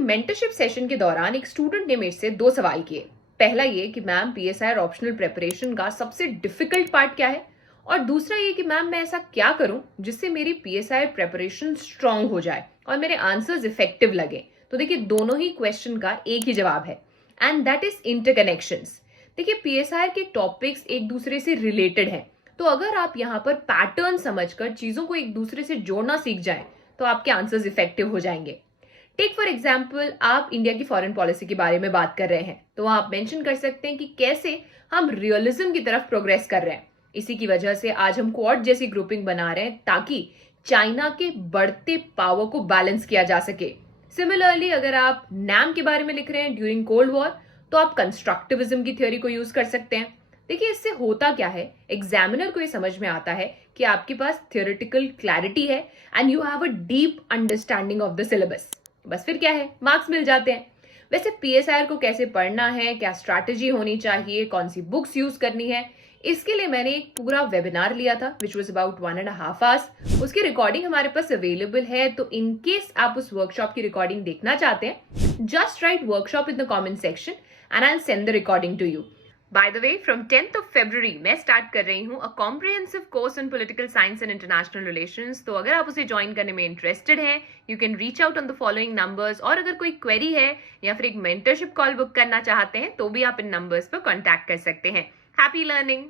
Mentorship session के दौरान एक स्टूडेंट ने मेरे से 2 सवाल किए। पहला ये कि मैम पीएसआई और ऑप्शनल प्रिपरेशन का सबसे डिफिकल्ट पार्ट क्या है, और दूसरा ये कि मैम मैं ऐसा क्या करूं जिससे मेरी पीएसआई प्रिपरेशन स्ट्रांग हो जाए और मेरे आंसर्स इफेक्टिव लगे। तो देखिए, दोनों ही क्वेश्चन का एक ही जवाब है, एंड दैट इज इंटरकनेक्शंस। देखिए, पीएसआई के टॉपिक्स एक दूसरे से रिलेटेड हैं, तो अगर आप यहाँ पर पैटर्न समझकर चीजों को एक दूसरे से जोड़ना सीख जाएं तो आपके आंसर्स इफेक्टिव हो जाएंगे। टेक फॉर एग्जाम्पल, आप इंडिया की फॉरेन पॉलिसी के बारे में बात कर रहे हैं, तो आप मेंशन कर सकते हैं कि कैसे हम रियलिज्म की तरफ प्रोग्रेस कर रहे हैं। इसी की वजह से आज हम क्वाड जैसी ग्रुपिंग बना रहे हैं ताकि चाइना के बढ़ते पावर को बैलेंस किया जा सके। सिमिलरली, अगर आप नैम के बारे में लिख रहे हैं ड्यूरिंग कोल्ड वॉर, तो आप कंस्ट्रक्टिविज्म की थ्योरी को यूज कर सकते हैं। देखिए, इससे होता क्या है, एग्जामिनर को ये समझ में आता है कि आपके पास थियोरेटिकल क्लैरिटी है and you have a deep understanding of the syllabus. बस फिर क्या है, मार्क्स मिल जाते हैं। वैसे पीएसआई को कैसे पढ़ना है, क्या स्ट्रैटेजी होनी चाहिए, कौन सी बुक्स यूज करनी है, इसके लिए मैंने एक पूरा वेबिनार लिया था विच वॉज अबाउट 1.5 आवर्स। उसकी रिकॉर्डिंग हमारे पास अवेलेबल है, तो इन केस आप उस वर्कशॉप की रिकॉर्डिंग देखना चाहते हैं, just write workshop in the comment section and I will send the recording to you. By the way, from 10th of February मैं स्टार्ट कर रही हूँ a comprehensive course in political science and international relations. तो अगर आप उसे join करने में इंटरेस्टेड हैं, you can reach out on the following numbers, और अगर कोई क्वेरी है या फिर एक मेंटरशिप कॉल बुक करना चाहते हैं तो भी आप इन नंबर्स पर कॉन्टैक्ट कर सकते हैं। Happy learning.